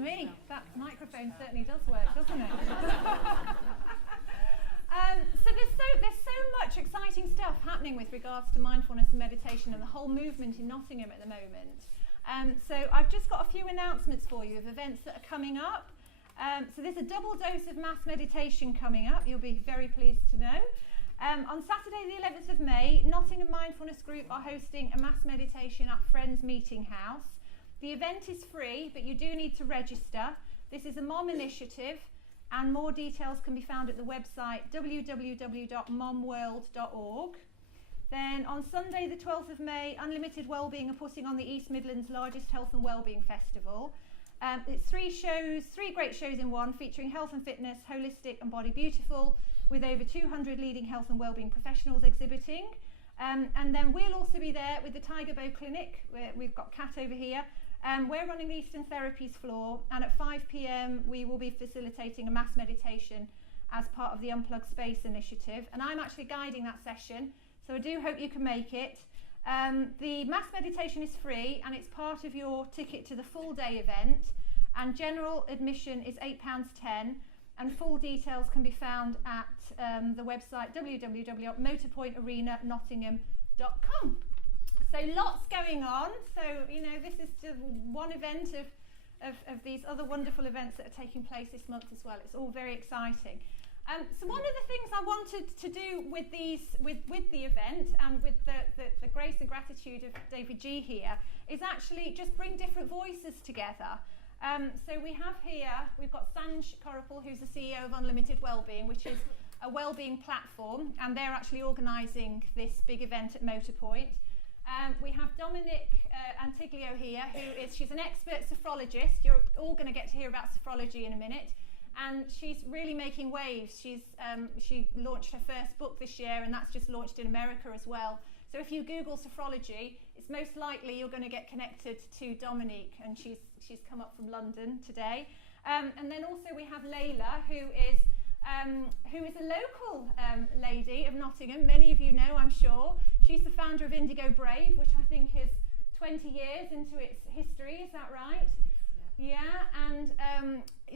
me. That microphone certainly does work, doesn't it? So there's so much exciting stuff happening with regards to mindfulness and meditation and the whole movement in Nottingham at the moment. So I've just got a few announcements for you of events that are coming up. So there's a double dose of mass meditation coming up, you'll be very pleased to know. On Saturday the 11th of May, Nottingham Mindfulness Group are hosting a mass meditation at Friends Meeting House. The event is free, but you do need to register. This is a mom initiative, and more details can be found at the website www.momworld.org. Then on Sunday the 12th of May, Unlimited Wellbeing are putting on the East Midlands' largest health and wellbeing festival. It's three great shows in one, featuring health and fitness, holistic and body beautiful, with over 200 leading health and wellbeing professionals exhibiting. And then we'll also be there with the Tiger Bow Clinic, where we've got Kat over here. We're running the Eastern Therapies floor, and at 5 p.m. we will be facilitating a mass meditation as part of the Unplugged Space initiative, and I'm actually guiding that session, so I do hope you can make it. The mass meditation is free, and it's part of your ticket to the full day event, and general admission is £8.10, and full details can be found at the website www.motorpointarenanottingham.com. So lots going on. So, you know, this is just one event of these other wonderful events that are taking place this month as well. It's all very exciting. So one of the things I wanted to do with the event and with the grace and gratitude of davidji here is actually just bring different voices together. So we've got Sanj Corepal, who's the CEO of Unlimited Wellbeing, which is a wellbeing platform, and they're actually organising this big event at Motorpoint. We have Dominique Antiglio here, she's an expert sophrologist. You're all going to get to hear about sophrology in a minute, and she's really making waves. She launched her first book this year, and that's just launched in America as well. So if you Google sophrology, it's most likely you're going to get connected to Dominique, and she's come up from London today. And then also we have Laila, who is a local lady of Nottingham. Many of you know, I'm sure. She's the founder of Indigo Brave, which I think is 20 years into its history. Is that right? Yeah. And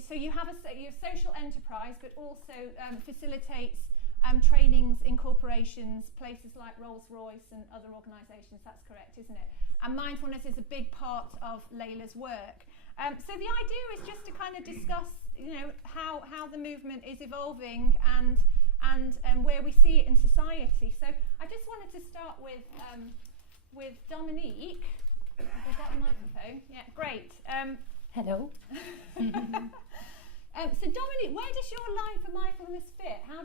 so you have a social enterprise, but also facilitates trainings in corporations, places like Rolls-Royce and other organisations. That's correct, isn't it? And mindfulness is a big part of Laila's work. So the idea is just to kind of discuss, you know, how the movement is evolving and where we see it in society. So I just wanted to start with Dominique. Have I got a microphone? Yeah, great. Hello. So Dominique, where does your line for mindfulness fit? How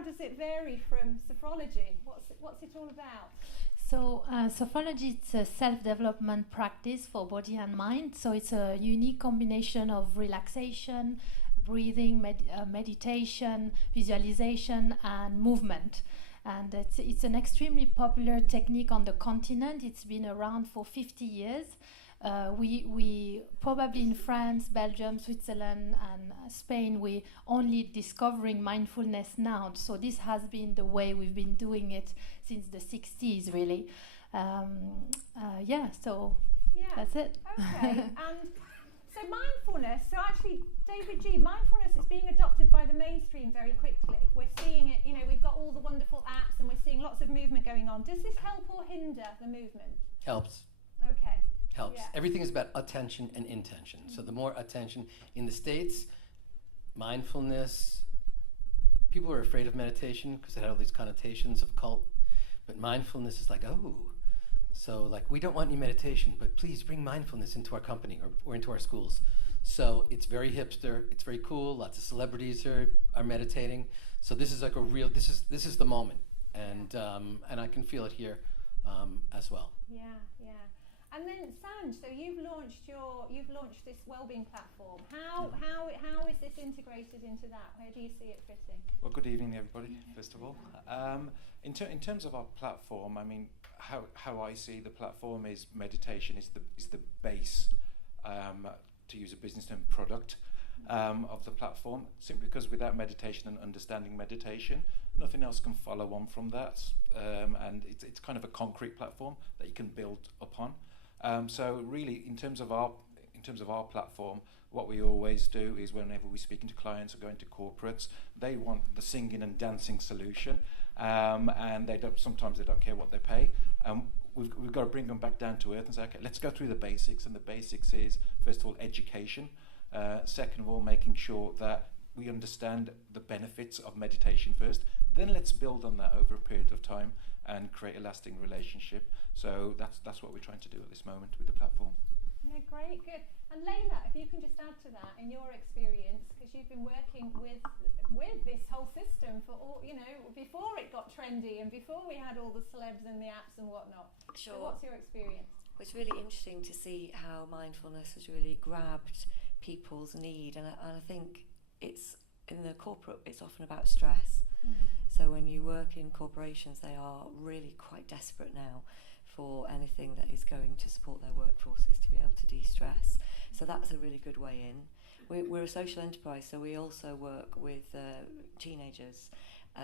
does it vary from sophrology? What's it all about? So sophrology, it's a self-development practice for body and mind. So it's a unique combination of relaxation, breathing, meditation, visualization, and movement. And it's an extremely popular technique on the continent. It's been around for 50 years. We probably in France, Belgium, Switzerland, and Spain, we only discovering mindfulness now. So this has been the way we've been doing it since the 60s, really. That's it. Okay. And so mindfulness, so actually, davidji, mindfulness is being adopted by the mainstream very quickly. We're seeing it, you know, we've got all the wonderful apps and we're seeing lots of movement going on. Does this help or hinder the movement? Helps. Okay. Helps. Yeah. Everything is about attention and intention. So the more attention in the States, mindfulness, people are afraid of meditation because it had all these connotations of cult, but mindfulness is like, oh, so like we don't want any meditation, but please bring mindfulness into our company or into our schools. So it's very hipster, it's very cool, lots of celebrities are meditating. So this is like a real, this is the moment, and I can feel it here as well. Yeah. And then Sanj, so you've launched this wellbeing platform. How is this integrated into that? Where do you see it fitting? Well, good evening, everybody. First of all, in terms of our platform, I mean, how I see the platform is meditation is the base, to use a business term, product of the platform. Simply because without meditation and understanding meditation, nothing else can follow on from that, and it's kind of a concrete platform that you can build upon. So really, in terms of our platform, what we always do is whenever we're speaking to clients or going to corporates, they want the singing and dancing solution, and sometimes they don't care what they pay. We've got to bring them back down to earth and say, okay, let's go through the basics. And the basics is, first of all, education. Second of all, making sure that we understand the benefits of meditation first. Then let's build on that over a period of time and create a lasting relationship. So that's what we're trying to do at this moment with the platform. Yeah, great, good. And Laila, if you can just add to that in your experience, because you've been working with this whole system for all, before it got trendy and before we had all the celebs and the apps and whatnot. Sure. So what's your experience? It's really interesting to see how mindfulness has really grabbed people's need, and I think it's in the corporate, it's often about stress. So when you work in corporations, they are really quite desperate now for anything that is going to support their workforces to be able to de-stress. So that's a really good way in. We're a social enterprise, so we also work with teenagers,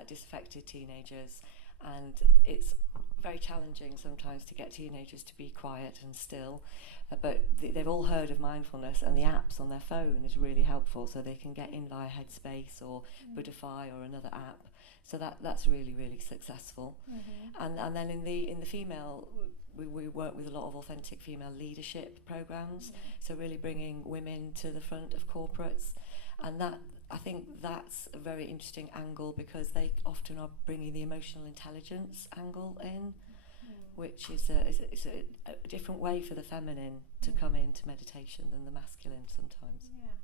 disaffected teenagers, and it's very challenging sometimes to get teenagers to be quiet and still, but they've all heard of mindfulness, and the apps on their phone is really helpful, so they can get in via Headspace or Buddhify or another app. So that's really, really successful. And then in the female, we work with a lot of authentic female leadership programs, so really bringing women to the front of corporates, and that, I think that's a very interesting angle, because they often are bringing the emotional intelligence angle in, which is a different way for the feminine to come into meditation than the masculine sometimes. Yeah,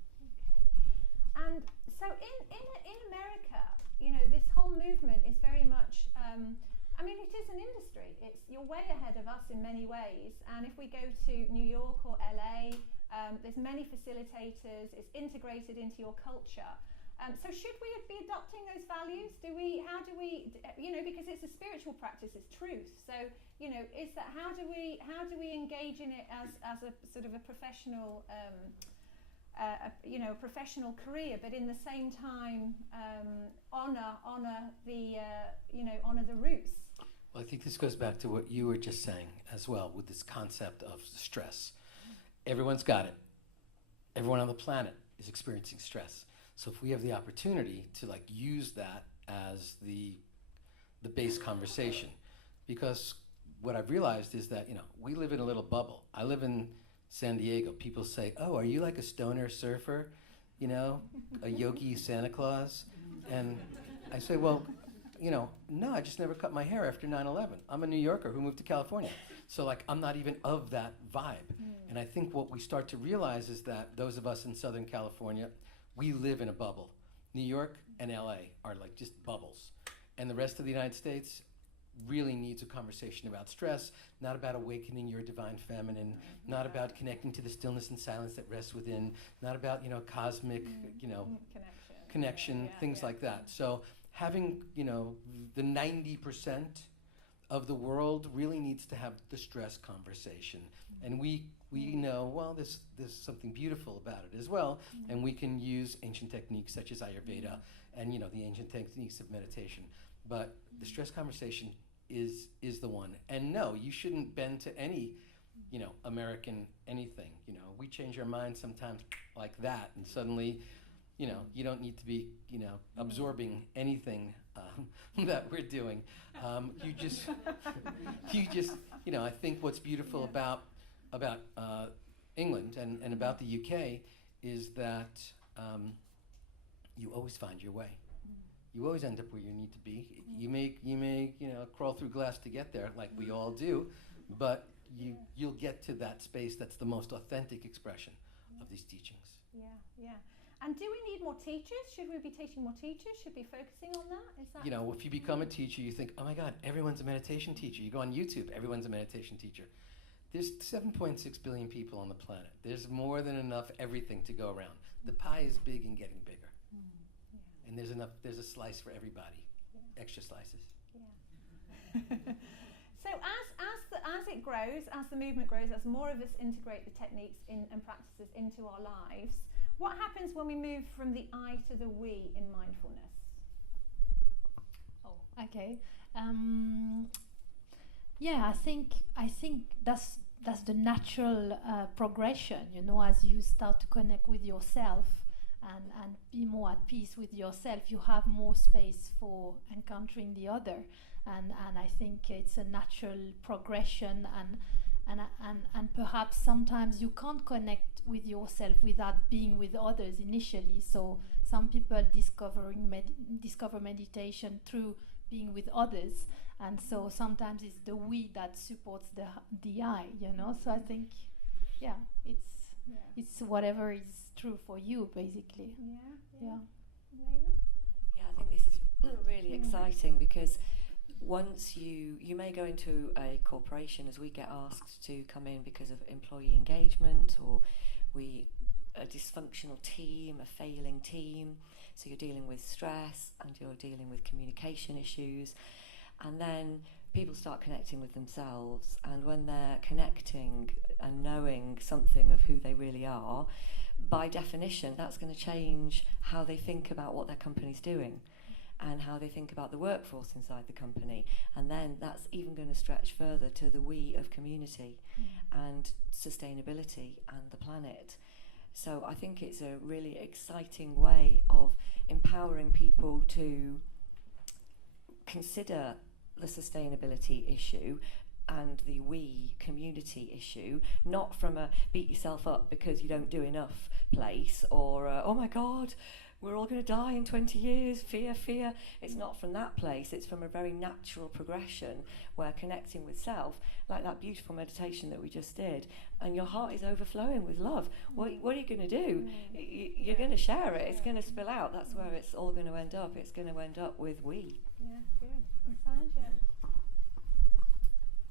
okay. And so in America, this whole movement is very much, it is an industry. You're way ahead of us in many ways, and if we go to New York or LA, there's many facilitators, it's integrated into your culture. So should we be adopting those values? How do we, because it's a spiritual practice, it's truth. So, is that, how do we engage in it as a sort of a professional, professional career, but in the same time, honor the roots? Well, I think this goes back to what you were just saying as well, with this concept of stress. Everyone's got it. Everyone on the planet is experiencing stress. So if we have the opportunity to use that as the base conversation, because what I've realized is that, we live in a little bubble. I live in San Diego. People say, oh, are you like a stoner surfer? A yogi Santa Claus? And I say, well, no, I just never cut my hair after 9/11. I'm a New Yorker who moved to California. So I'm not even of that vibe. And I think what we start to realize is that those of us in Southern California, we live in a bubble. New York and LA are just bubbles. And the rest of the United States really needs a conversation about stress, not about awakening your divine feminine, not about connecting to the stillness and silence that rests within, not about, cosmic, connection, things like that. So having, the 90% of the world really needs to have the stress conversation. And we know, well, there's something beautiful about it as well, and we can use ancient techniques such as Ayurveda and, the ancient techniques of meditation. But the stress conversation is the one. And no, you shouldn't bend to any, American anything. We change our minds sometimes like that, and suddenly, you don't need to be, absorbing anything that we're doing. You just, I think what's beautiful about England and about the UK is that you always find your way. You always end up where you need to be. You may crawl through glass to get there, like we all do, but you'll get to that space that's the most authentic expression of these teachings. Yeah. And do we need more teachers? Should we be teaching more teachers? Should we be focusing on that? Is that if you become a teacher, you think, oh my God, everyone's a meditation teacher. You go on YouTube, everyone's a meditation teacher. There's 7.6 billion people on the planet. There's more than enough everything to go around. The pie is big and getting bigger. And there's a slice for everybody, extra slices. Yeah. So as it grows, as the movement grows, as more of us integrate the techniques and practices into our lives, what happens when we move from the I to the we in mindfulness? Oh, okay. I think that's the natural progression, you know, as you start to connect with yourself and be more at peace with yourself, you have more space for encountering the other, and I think it's a natural progression, and perhaps sometimes you can't connect with yourself without being with others initially. So some people discover meditation through being with others, and so sometimes it's the we that supports the I, you know. So I think, it's whatever is true for you, basically. Yeah. Yeah, I think this is really exciting, because once you may go into a corporation, as we get asked to come in because of employee engagement, or a dysfunctional team, a failing team, so you're dealing with stress and you're dealing with communication issues, and then people start connecting with themselves, and when they're connecting and knowing something of who they really are, by definition that's going to change how they think about what their company's doing and how they think about the workforce inside the company, and then that's even going to stretch further to the we of community and sustainability and the planet. So I think it's a really exciting way of empowering people to consider the sustainability issue and the we community issue, not from a beat yourself up because you don't do enough place, or oh my God, we're all going to die in 20 years, fear. It's not from that place. It's from a very natural progression where connecting with self, like that beautiful meditation that we just did, and your heart is overflowing with love. What are you going to do? You're going to share it. It's going to spill out. That's where it's all going to end up. It's going to end up with we. Yeah, good. And Sanj?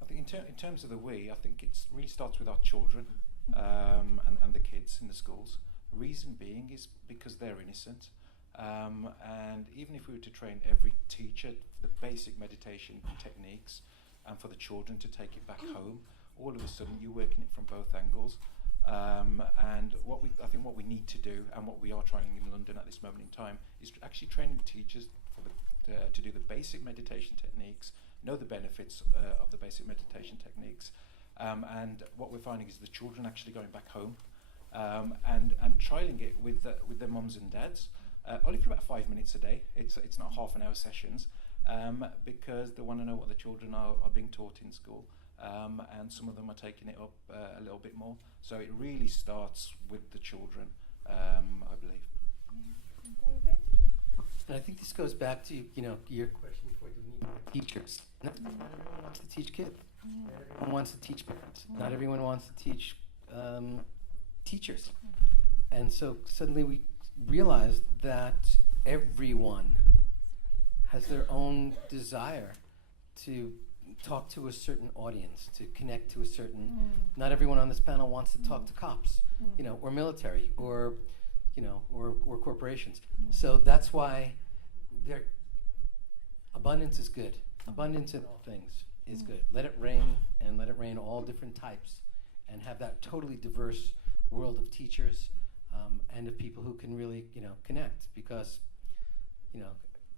I think in terms of the we, I think it really starts with our children and the kids in the schools. The reason being is because they're innocent, and even if we were to train every teacher the basic meditation techniques, and for the children to take it back home, all of a sudden you're working it from both angles. And I think what we need to do, and what we are trying in London at this moment in time, is actually training teachers to do the basic meditation techniques, know the benefits of the basic meditation techniques, and what we're finding is the children actually going back home and trialing it with their mums and dads, only for about 5 minutes a day. It's not half an hour sessions, because they want to know what the children are being taught in school, and some of them are taking it up a little bit more. So it really starts with the children, I believe. And David? And I think this goes back to your question before, do we need more teachers? Not everyone wants to teach kids. Not everyone wants to teach parents. Not everyone wants to teach teachers. And so suddenly we realized that everyone has their own desire to talk to a certain audience, to connect to a certain... Not everyone on this panel wants to talk to cops, or military, or corporations. So that's why abundance is good. Abundance in all things is good. Let it rain, and let it rain all different types, and have that totally diverse world of teachers, and of people who can really, connect. Because,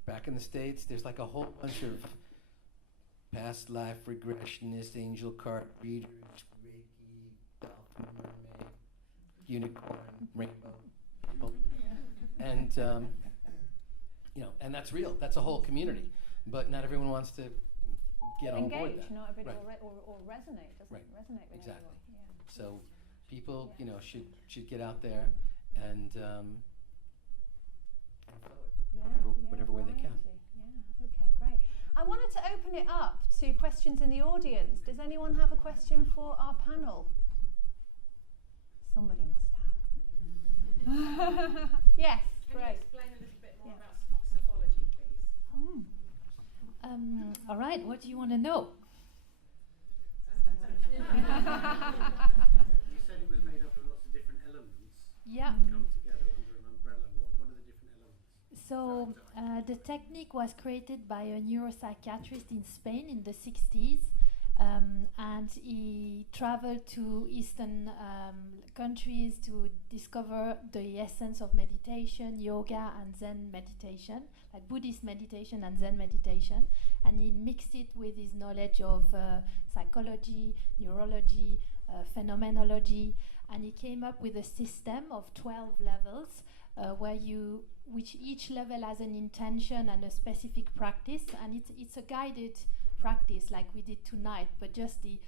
back in the States, there's like a whole bunch of past life regressionists, angel card readers, Reiki, dolphin, mermaid, unicorn, rainbow people. And, and that's real. That's a whole community. But not everyone wants to get on board that. Not everybody Right. or resonate. Doesn't resonate with Exactly. everyone. Yeah. So people, should get out there and whatever way they can. Yeah. Okay, great. I wanted to open it up to questions in the audience. Does anyone have a question for our panel? Somebody must have. Yes, Can great. you explain a little bit more about sophology, please? All right, what do you want to know? You said it was made up of lots of different elements. Yeah. Come together under an umbrella. What are the different elements? So the technique was created by a neuropsychiatrist in Spain in the 60s, and he traveled to Eastern countries to discover the essence of meditation, yoga and Zen meditation, like Buddhist meditation and Zen meditation, and he mixed it with his knowledge of psychology, neurology, phenomenology, and he came up with a system of 12 levels which each level has an intention and a specific practice, and it's a guided practice like we did tonight, but just the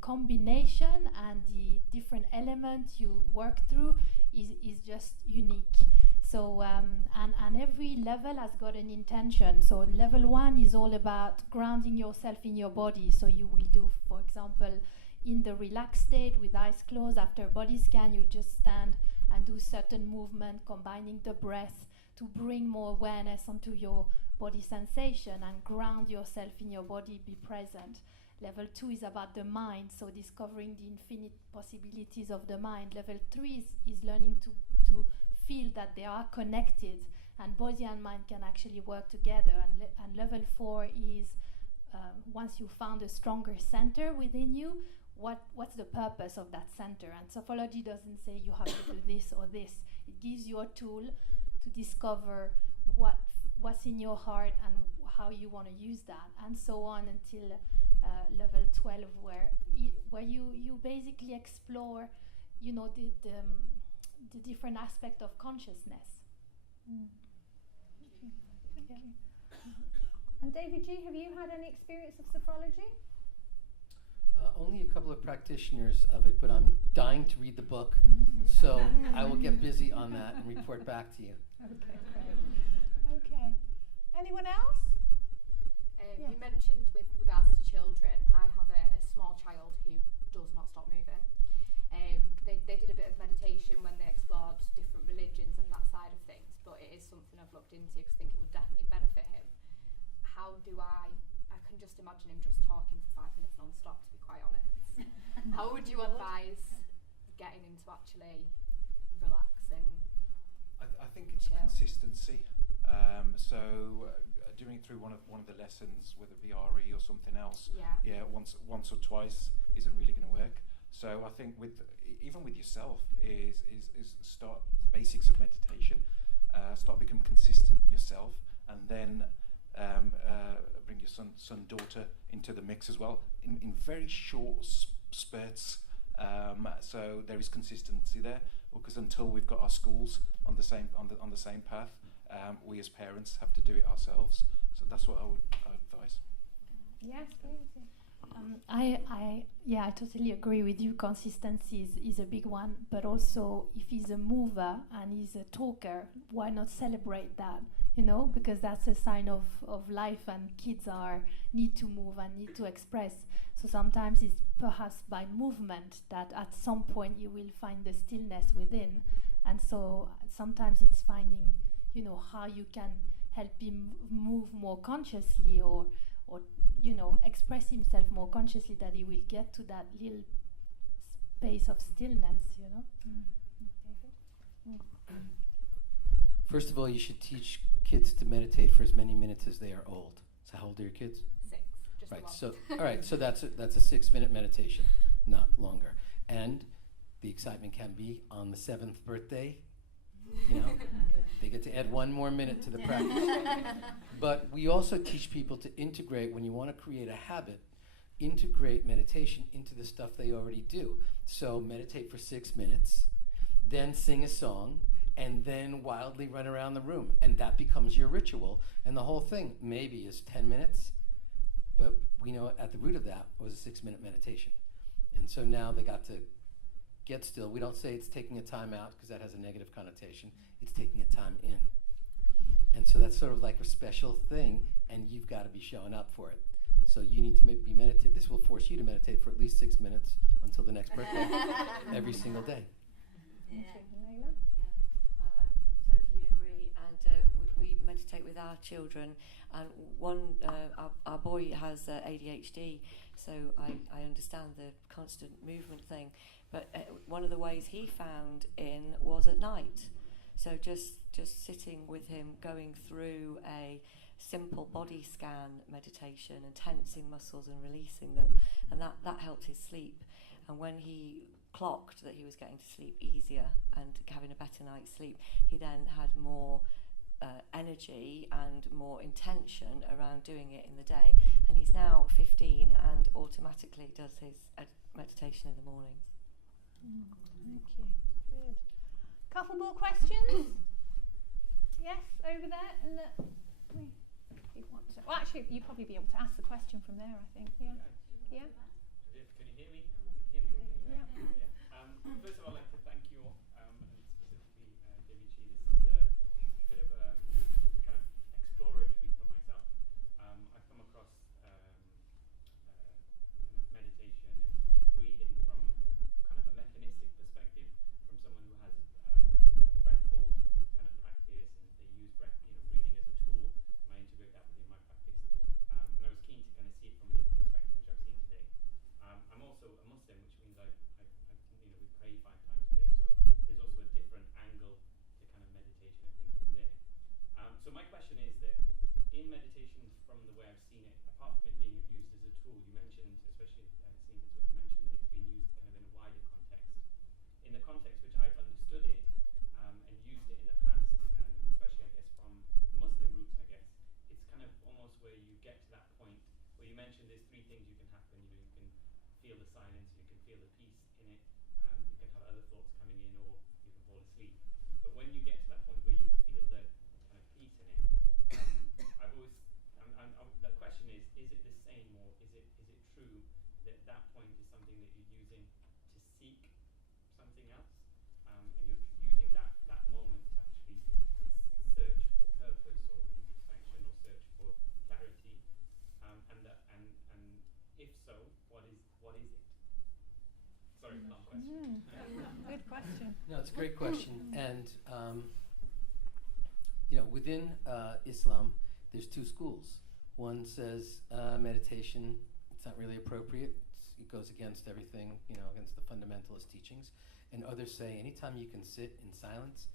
combination and the different elements you work through is just unique. So and every level has got an intention. So level 1 is all about grounding yourself in your body. So you will do, for example, in the relaxed state with eyes closed, after a body scan, you just stand and do certain movement, combining the breath to bring more awareness onto your body sensation and ground yourself in your body, be present. Level 2 is about the mind, so discovering the infinite possibilities of the mind. Level 3 is learning to feel that they are connected, and body and mind can actually work together. And level 4 is once you found a stronger center within you, what's the purpose of that center? And Sophology doesn't say you have to do this or this. It gives you a tool to discover what's in your heart and how you want to use that, and so on until level 12, where you basically explore, the different aspect of consciousness. Thank you. And davidji, have you had any experience of sophrology? Only a couple of practitioners of it, but I'm dying to read the book, so I will get busy on that and report back to you. Okay, great. Okay. Anyone else? You mentioned with regards to children, I have a small child who does not stop moving. They did a bit of meditation when they explored different religions and that side of things, but it is something I've looked into because I think it would definitely benefit him. How do I can just imagine him just talking for 5 minutes non-stop, to be quite honest. How would you advise getting him to actually relax and I think it's chill? consistency. Doing it through one of the lessons, whether it be RE or something else, once or twice isn't really going to work. So I think even with yourself is start the basics of meditation, start becoming consistent yourself, and then bring your son daughter into the mix as well in very short spurts. So there is consistency there, because until we've got our schools on the same path, we as parents have to do it ourselves. So that's what I would advise. Yes, please. I totally agree with you. Consistency is a big one, but also if he's a mover and he's a talker, why not celebrate that? Because that's a sign of life, and kids need to move and need to express. So sometimes it's perhaps by movement that at some point you will find the stillness within, and so sometimes it's finding how you can help him move more consciously, or express himself more consciously, that he will get to that little space of stillness. First of all, you should teach kids to meditate for as many minutes as they are old. So how old are your kids? 6. Just Right. one. So all right. So that's a 6-minute meditation, not longer. And the excitement can be on the 7th birthday. They get to add 1 more minute to the practice. But we also teach people to integrate, when you want to create a habit, integrate meditation into the stuff they already do. So meditate for 6 minutes, then sing a song, and then wildly run around the room. And that becomes your ritual. And the whole thing maybe is 10 minutes, but we know at the root of that was a 6-minute meditation. And so now they got to get still. We don't say it's taking a time out, because that has a negative connotation. It's taking a time in. And so that's sort of like a special thing, and you've got to be showing up for it. So you need to be meditate. This will force you to meditate for at least 6 minutes until the next birthday, every single day. Laila? I totally agree, and we meditate with our children, and our boy has ADHD, so I understand the constant movement thing, but one of the ways he found in was at night. So just sitting with him, going through a simple body scan meditation and tensing muscles and releasing them, and that helped his sleep. And when he clocked that he was getting to sleep easier and having a better night's sleep, he then had more energy and more intention around doing it in the day. And he's now 15 and automatically does his meditation in the mornings. Thank you. Good. Couple more questions? Yes, over there. In the, if you want to. Well, actually, you'd probably be able to ask the question from there, I think. Yeah. Yeah. Can you hear me? Everyone can hear me? Yeah. First of all, I'd like to thank you all, and specifically davidji. This is a bit of a kind of exploratory for myself. I've come across kind of meditation and breathing from kind of a mechanistic perspective, from someone who has a breath hold kind of practice, and they use breathing as a tool. And I integrate that within my practice. And I was keen to kind of see it from a different perspective, which I've seen today. I'm also a Muslim, which means we pray 5 times a day. So there's also a different angle to kind of meditation and things from there. So my question is that in meditation, from the way I've seen it, apart from it being used as a tool, you mentioned, especially Sunita as well, you mentioned that it's been used kind of in a wider context. In the context which I've understood it and used it in the past, and especially I guess from the Muslim roots, I guess, it's kind of almost where you get to that point where you mentioned there's 3 things you can happen. You can feel the silence, you can feel the peace in it, you can have other thoughts coming in, or you can fall asleep. But when you get to that point where you feel the kind of peace in it, the question is it the same, or is it true that that point is something that you're using to seek something else, and you're using that moment to actually search for purpose or introspection or search for clarity, and if so, what is it? Sorry, long question. Good question. No, it's a great question. And, within Islam, there's 2 schools. One says meditation, it's not really appropriate. It goes against everything, against the fundamentalist teachings. And others say anytime you can sit in silence,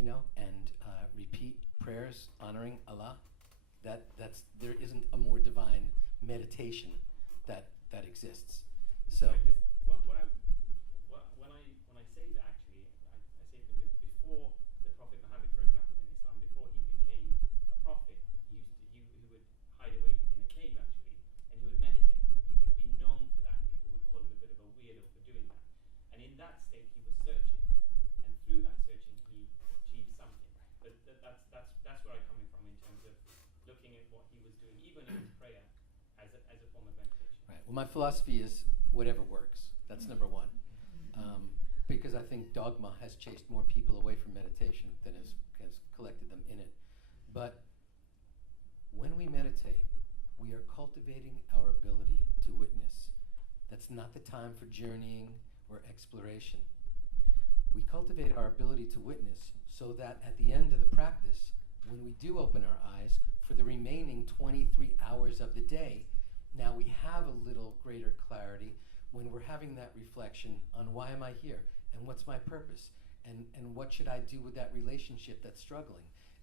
and repeat prayers honoring Allah, there isn't a more divine meditation that exists. So. When I say that, actually, I say it because before the Prophet Muhammad, for example, in Islam, before he became a prophet, he would hide away in a cave, actually, and he would meditate. And he would be known for that, and people would call him a bit of a weirdo for doing that. And in that state, he was searching, and through that searching, he achieved something. But that's where I'm coming from in terms of looking at what he was doing, even in his prayer, as a form of meditation. Right. Well, my philosophy is whatever works. That's number 1. Because I think dogma has chased more people away from meditation than has collected them in it. But when we meditate, we are cultivating our ability to witness. That's not the time for journeying or exploration. We cultivate our ability to witness so that at the end of the practice, when we do open our eyes for the remaining 23 hours of the day, now we have a little greater clarity when we're having that reflection on why am I here, and what's my purpose, and what should I do with that relationship that's struggling,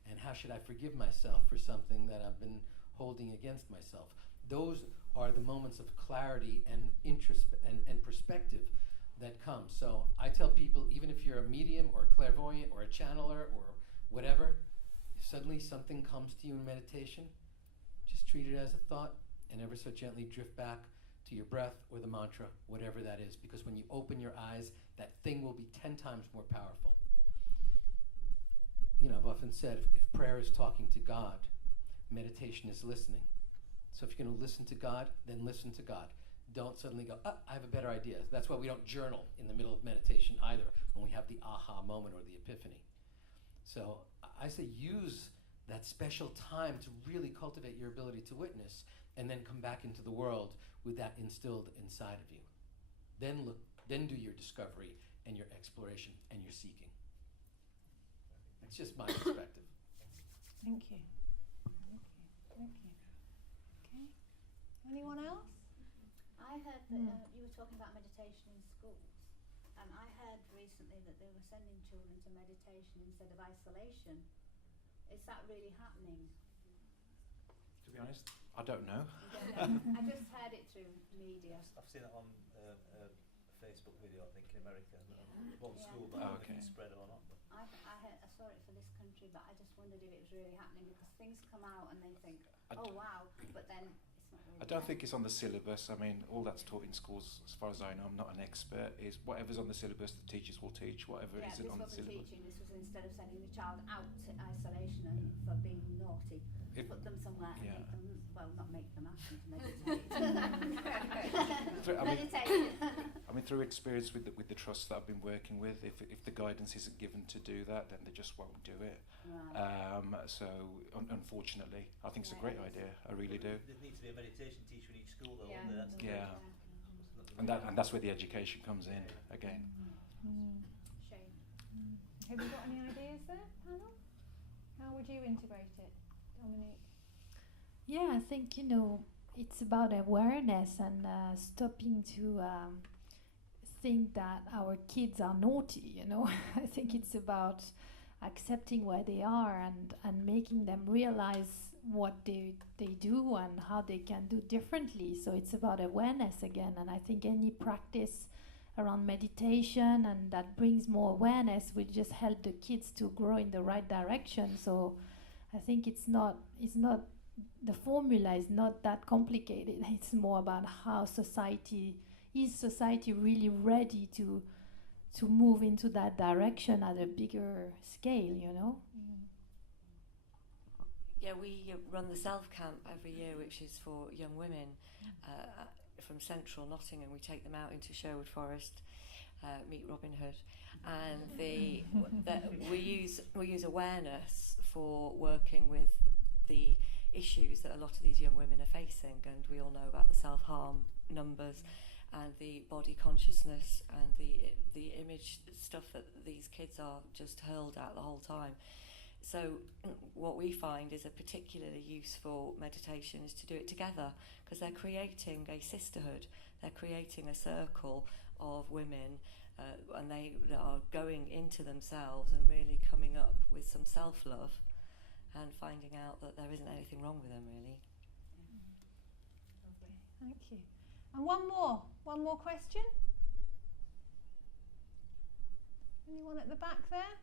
and how should I forgive myself for something that I've been holding against myself. Those are the moments of clarity and interest and perspective that come. So I tell people, even if you're a medium or a clairvoyant or a channeler or whatever, if suddenly something comes to you in meditation, just treat it as a thought and ever so gently drift back to your breath or the mantra, whatever that is, because when you open your eyes, that thing will be 10 times more powerful. I've often said, if prayer is talking to God, meditation is listening. So if you're going to listen to God, then listen to God. Don't suddenly go, I have a better idea. That's why we don't journal in the middle of meditation either, when we have the aha moment or the epiphany. So I say use that special time to really cultivate your ability to witness, and then come back into the world with that instilled inside of you. Then do your discovery and your exploration and your seeking. That's just my perspective. Thank you. Okay. Anyone else? I heard that you were talking about meditation in schools, and I heard recently that they were sending children to meditation instead of isolation. Is that really happening? To be honest, I don't know. I just heard it through media. I've seen it on a Facebook video, I think, in America. One school, but I don't know if it's spread or not. But I saw it for this country, but I just wondered if it was really happening, because things come out and they think, oh wow, but then it's not really I don't there. think it's on the syllabus. I mean, all that's taught in schools, as far as I know, I'm not an expert, is whatever's on the syllabus, the teachers will teach. Whatever Yeah, isn't this on the wasn't syllabus. teaching, this was instead of sending the child out to isolation and for being naughty, put them somewhere and make them, well, not make them ask them to meditate. Meditate. I mean, through experience with the trusts that I've been working with, if the guidance isn't given to do that, then they just won't do it. Right. So, unfortunately, I think it's a great idea. I really do. There needs to be a meditation teacher in each school, though. Yeah. Wouldn't there? Yeah. That's And that's where the education comes in again. Shame. Have you got any ideas there, panel? How would you integrate it, Dominique? Yeah, I think, it's about awareness and stopping to think that our kids are naughty, I think it's about accepting where they are and making them realize what they do and how they can do differently. So it's about awareness again, and I think any practice around meditation and that brings more awareness will just help the kids to grow in the right direction. So I think it's not the formula is not that complicated. It's more about how society really ready to move into that direction at a bigger scale, Yeah, we run the Self Camp every year, which is for young women from central Nottingham. We take them out into Sherwood Forest, meet Robin Hood, and we use awareness for working with the issues that a lot of these young women are facing, and we all know about the self-harm numbers and the body consciousness and the image stuff that these kids are just hurled at the whole time. So what we find is a particularly useful meditation is to do it together, because they're creating a sisterhood, they're creating a circle of women, and they are going into themselves and really coming up with some self-love and finding out that there isn't anything wrong with them, really. Lovely, thank you. And one more question. Anyone at the back there?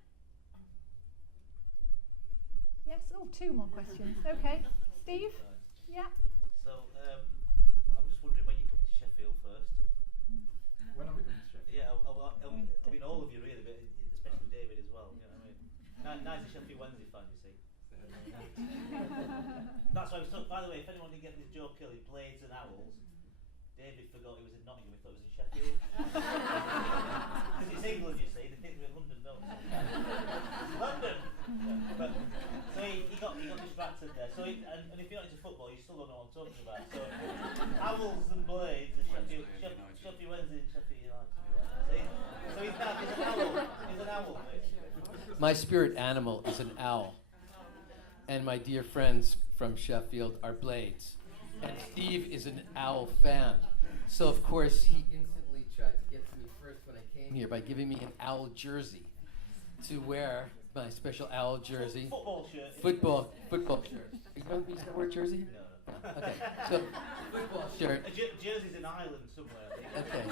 Yes, two more questions. Okay, Steve? Yeah. So, I'm just wondering when you come to Sheffield first. When are we going to Sheffield? Yeah, I mean all of you really, but especially David as well. You know what I mean? Nice Sheffield Wednesday fan, you see. That's why I was talking. By the way, if anyone didn't get this joke, Kelly, Blades and Owls. David forgot he was in Nottingham. He thought it was in Sheffield. Because it's England, you see. They think we're in London, don't they? London. But so he got distracted there. So and if you're not into football, you still don't know what I'm talking about. So Owls and Blades and Sheffield Wednesday and Sheffield United. So he's an owl. He's an owl. My spirit animal is an owl. And my dear friends from Sheffield are Blades. And Steve is an owl fan. So, of course, he instantly tried to get to me first when I came here by giving me an owl jersey to wear, my special owl jersey. Football shirt. Football shirt. You don't use that word, jersey? No. Okay, so football shirt. Jersey's an island somewhere. Okay.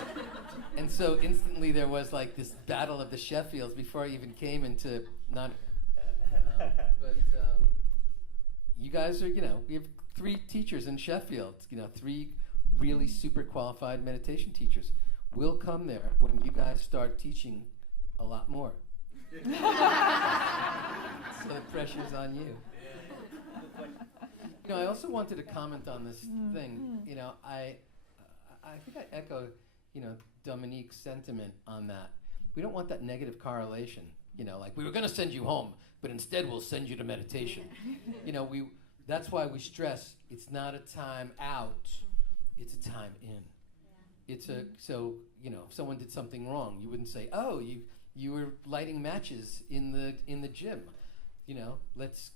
And so instantly there was like this battle of the Sheffields before I even came into you guys are, we have 3 teachers in Sheffield, 3 really super qualified meditation teachers. We'll come there when you guys start teaching a lot more. So the pressure's on you. I also wanted to comment on this thing. I think I echo, Dominique's sentiment on that. We don't want that negative correlation. Like we were going to send you home, but instead we'll send you to meditation. That's why we stress it's not a time out, it's a time in. It's so if someone did something wrong, you wouldn't say, oh, you were lighting matches in the gym. Let's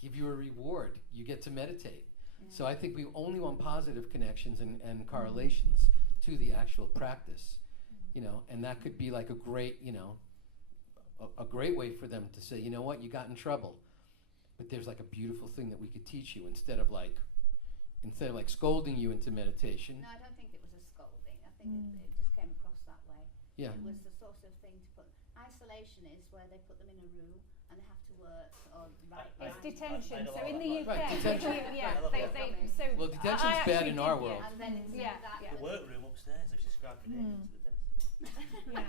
give you a reward. You get to meditate. So I think we only want positive connections and correlations to the actual practice. And that could be like a great, a great way for them to say, you know what, you got in trouble. But there's like a beautiful thing that we could teach you instead of like scolding you into meditation. No, I don't think it was a scolding. I think it just came across that way. Yeah. It was the sort of thing to put. Isolation is where they put them in a room and they have to work or write. detention. I So know in all the that. UK, Right, detention. yeah, I love they that. so Well, detention's I bad actually in our did- world. And then it's Yeah, that. yeah. The workroom upstairs, if she scribed her name into the desk. Yeah.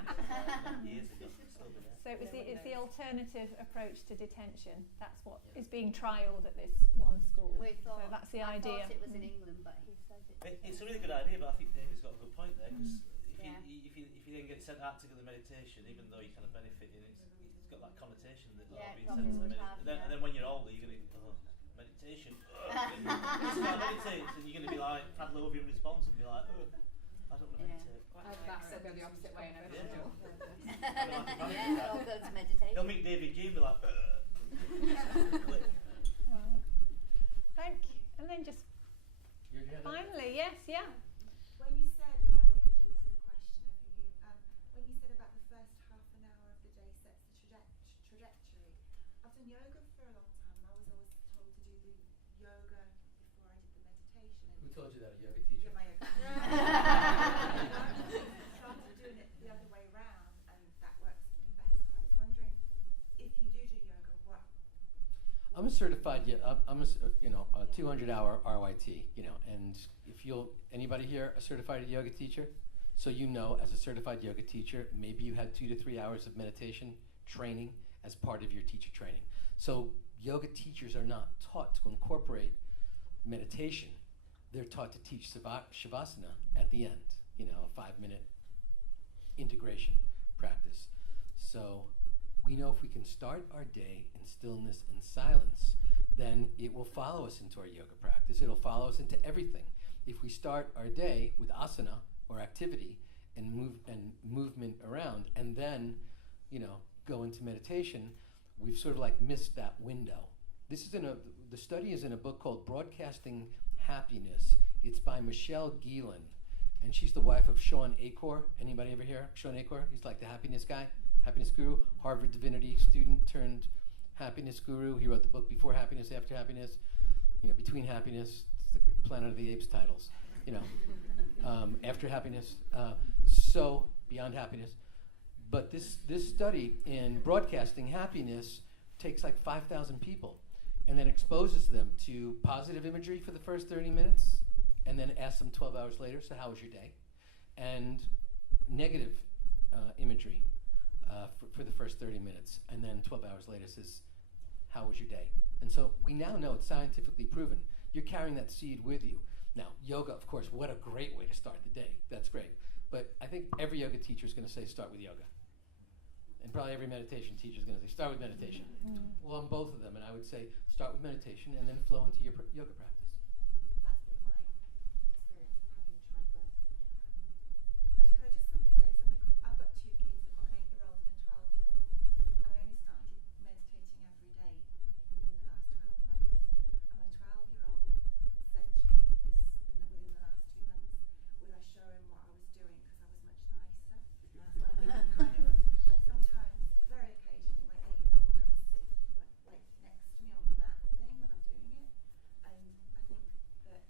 Years ago, it's still there. So it's the alternative approach to detention. That's what is being trialled at this one school. We thought, So that's the I idea. thought it was in England, but he says it's It's a really good idea, but I think David's got a good point there, because Yeah. if you then get sent out to get the meditation, even though you kind of benefit in it, it's got that connotation that Yeah, it being probably sent to the would have, and yeah. then when you're older, you're going to meditation. You start meditating, and you're going to be like Pavlovian response and be like, I don't want to Yeah. meditate. That's go the opposite way in every Yeah. school. yeah, all go to meditation. They'll meet David G and be like, Thank you. And then just finally, yes, yeah. When you said about David G, this is a question for you. When you said about the first half an hour of the day sets the trajectory, I've done yoga for a long time, and I was always told to do the yoga before I did the meditation. Who told you that? A yoga teacher? Yeah, my yoga. Started doing it the other way round, and that works for me better. I was wondering if you do yoga, what? I'm a certified, I'm a 200-hour RYT, and if anybody here a certified yoga teacher? So as a certified yoga teacher, maybe you had 2 to 3 hours of meditation training as part of your teacher training. So yoga teachers are not taught to incorporate meditation. They're taught to teach Shavasana at the end, a 5-minute integration practice. So we know if we can start our day in stillness and silence, then it will follow us into our yoga practice. It'll follow us into everything. If we start our day with asana or activity and movement around, and then, go into meditation, we've sort of like missed that window. The study is in a book called Broadcasting Happiness. It's by Michelle Gielan, and she's the wife of Sean Achor. Anybody ever hear Sean Achor? He's like the happiness guy, happiness guru, Harvard Divinity student turned happiness guru. He wrote the book Before Happiness, After Happiness, Between Happiness, it's the Planet of the Apes titles, After Happiness, so Beyond Happiness. But this study in Broadcasting Happiness takes like 5,000 people and then exposes them to positive imagery for the first 30 minutes and then asks them 12 hours later, so how was your day? And negative imagery for the first 30 minutes, and then 12 hours later says, how was your day? And so we now know it's scientifically proven. You're carrying that seed with you. Now, yoga, of course, what a great way to start the day. That's great. But I think every yoga teacher is going to say start with yoga. And probably every meditation teacher is going to say start with meditation. Well, on both of them, and I would say start with meditation and then flow into your yoga practice. That's been my experience of having tried both. Can I just say something quick? I've got 2 kids. I've got an 8-year-old and a 12-year-old. And I only started meditating every day within the last 12 months. And my 12-year-old said to me within the last 2 months, would I show him what I was doing because I was much nicer? So I think and sometimes, very occasionally, my 8-year-old will come and sit like next to me on the mat thing when I'm doing it. And I think that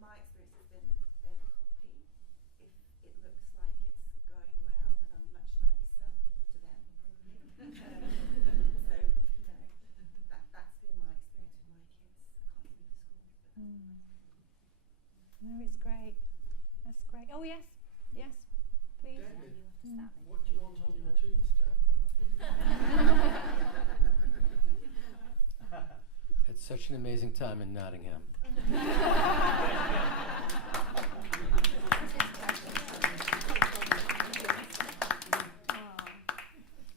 my experience has been that they'll copy if it looks like it's going well, and I'm much nicer to them probably. So that's been my experience with my kids. I can't think of the school. No, it's great. That's great. Oh yes, please. David, Mm. what do you want on your tombstone? Had such an amazing time in Nottingham.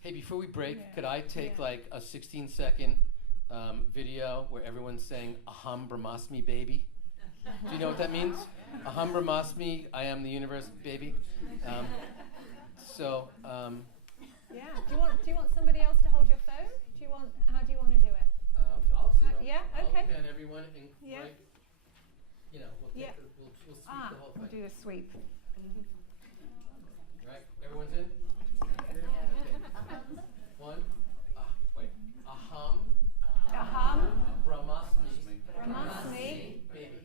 Hey, before we break, could I take like a 16-second video where everyone's saying Aham Brahmasmi baby? Do you know what that means? Aham Brahmasmi, I am the universe baby. Yeah. Do you want somebody else to hold your phone? How do you want to do it? I'll see. Yeah, I'll okay. pan everyone and Yeah. we'll take we'll sweep the whole We'll thing. do a sweep. Right? Everyone's in? Okay. One. Aham Brahmasmi baby.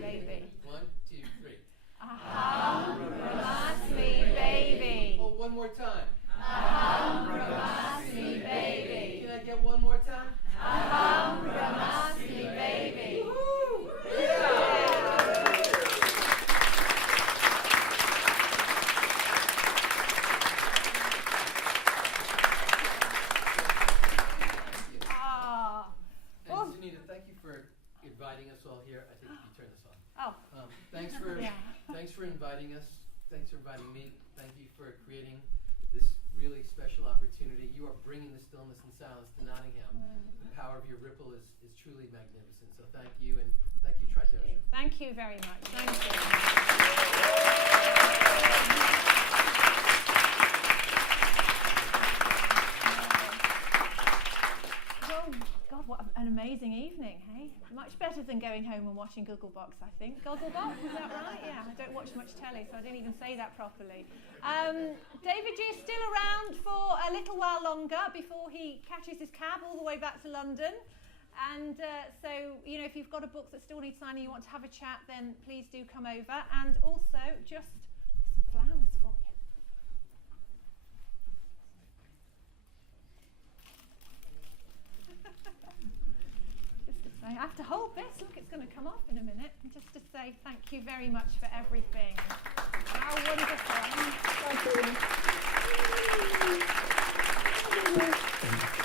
baby. 1, 2, 3. Aham Brahmasmi baby. Oh, one more time. Aham Brahmasmi baby. Can I get one more time? Aham inviting us all here. I think you turn this on. Oh. Thanks for Yeah. thanks for inviting us. Thanks for inviting me. Thank you for creating this really special opportunity. You are bringing the stillness and silence to Nottingham. The power of your ripple is truly magnificent. So thank you, and thank you, Tri-Dosha. Thank you very much. Thank you. Oh, God, what an amazing evening, hey? Much better than going home and watching Gogglebox, I think. Gogglebox, is that right? Yeah, I don't watch much telly, so I didn't even say that properly. Davidji is still around for a little while longer before he catches his cab all the way back to London. And so, you know, if you've got a book that still needs signing, you want to have a chat, then please do come over. And also, just some flowers for you. Just to say, I have to hold this. Look, it's going to come off in a minute. And just to say thank you very much for everything. How wonderful. Thank you.